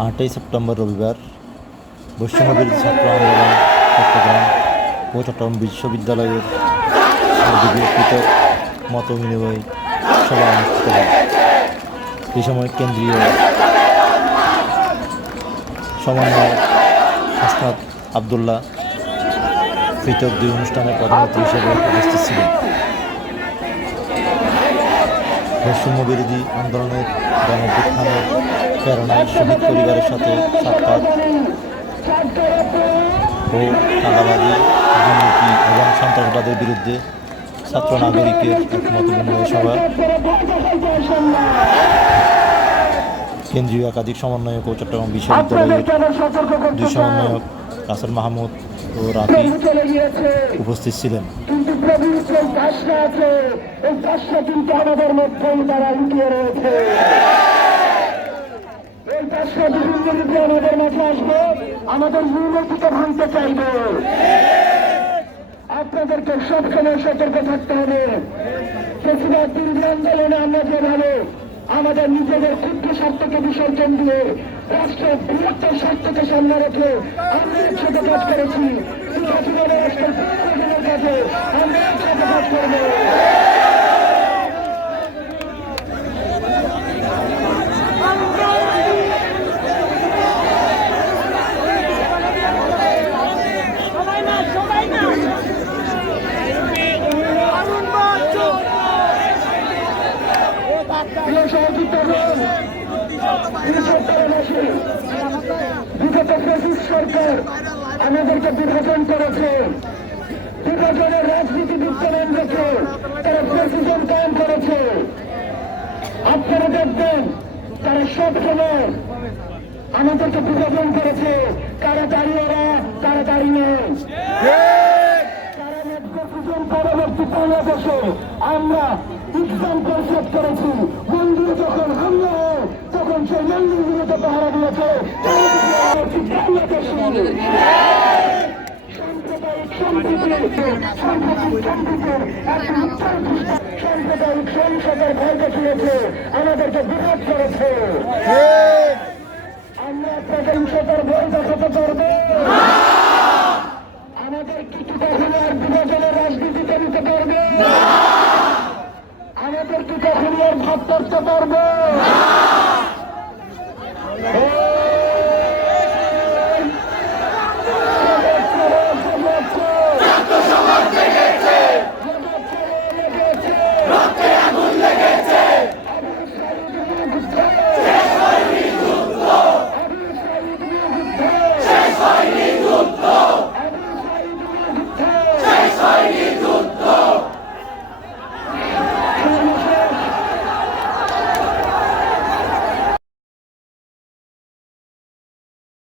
8ই September রবিবার বৈষম্যবিরোধী ছাত্র আন্দোলন চট্টগ্রাম ও চট্টগ্রাম বিশ্ববিদ্যালয়ের পৃথক মত বিনিময় সভা অনুষ্ঠিত হয়। এই সময় কেন্দ্রীয় সমন্বয়ক হাসনাত আবদুল্লাহ পৃথক দুই অনুষ্ঠানে প্রধান অতিথি হিসেবে উপস্থিত ছিলেন। বৈষম্যবিরোধী আন্দোলনের গণঅভ্যুত্থানের প্রেরণায় শহীদ পরিবারের সাথে সাক্ষাৎ ও চাঁদাবাজি, দুর্নীতি এবং সন্ত্রাসবাদের বিরুদ্ধে ছাত্র নাগরিকের এক মত বিনিময় সভা কেন্দ্রীয় একাধিক সমন্বয়ক ও চট্টগ্রাম বিশ্ববিদ্যালয়ের দুই সমন্বয়ক রাসেল মাহমুদ ও রাফি উপস্থিত ছিলেন। আমাদের মূলনীতিকে ভাঙতে চাইব। আপনাদেরকে সবসময় সতর্ক থাকতে হবে। ফেসিবাদ বিরোধী আন্দোলনে আমরা যেভাবে আমাদের নিজেদের ক্ষুদ্র স্বার্থকে বিসর্জন দিয়ে রাষ্ট্রের বৃহত্তর স্বার্থকে সামনে রেখে আমরা একসাথে কাজ করেছি, রাষ্ট্রের কাজে আমরা একসাথে কাজ করবো। সরকার আমাদেরকে বিভাজন করেছে, বিভাজনের রাজনীতি বিদ্যমান রেখে তারা প্রেসিডেন্ট কায়েম করেছে। আপনারা দেখবেন তারা সব সময় আমাদেরকে বিভাজন করেছে, কারা দাঁড়িয়েরা কারা দাঁড়িয়ে পরবর্তী বাংলাদেশে আমরা ইসলাম পরিষদ করেছি। মন্দিরে যখন হামলা হয় তখন সেই মন্দিরগুলোতে পাহারা দিয়েছে সাম্প্রদায়িক সহিংসতার ভয় দেখিয়েছে, আমাদেরকে বিরোধ করেছে।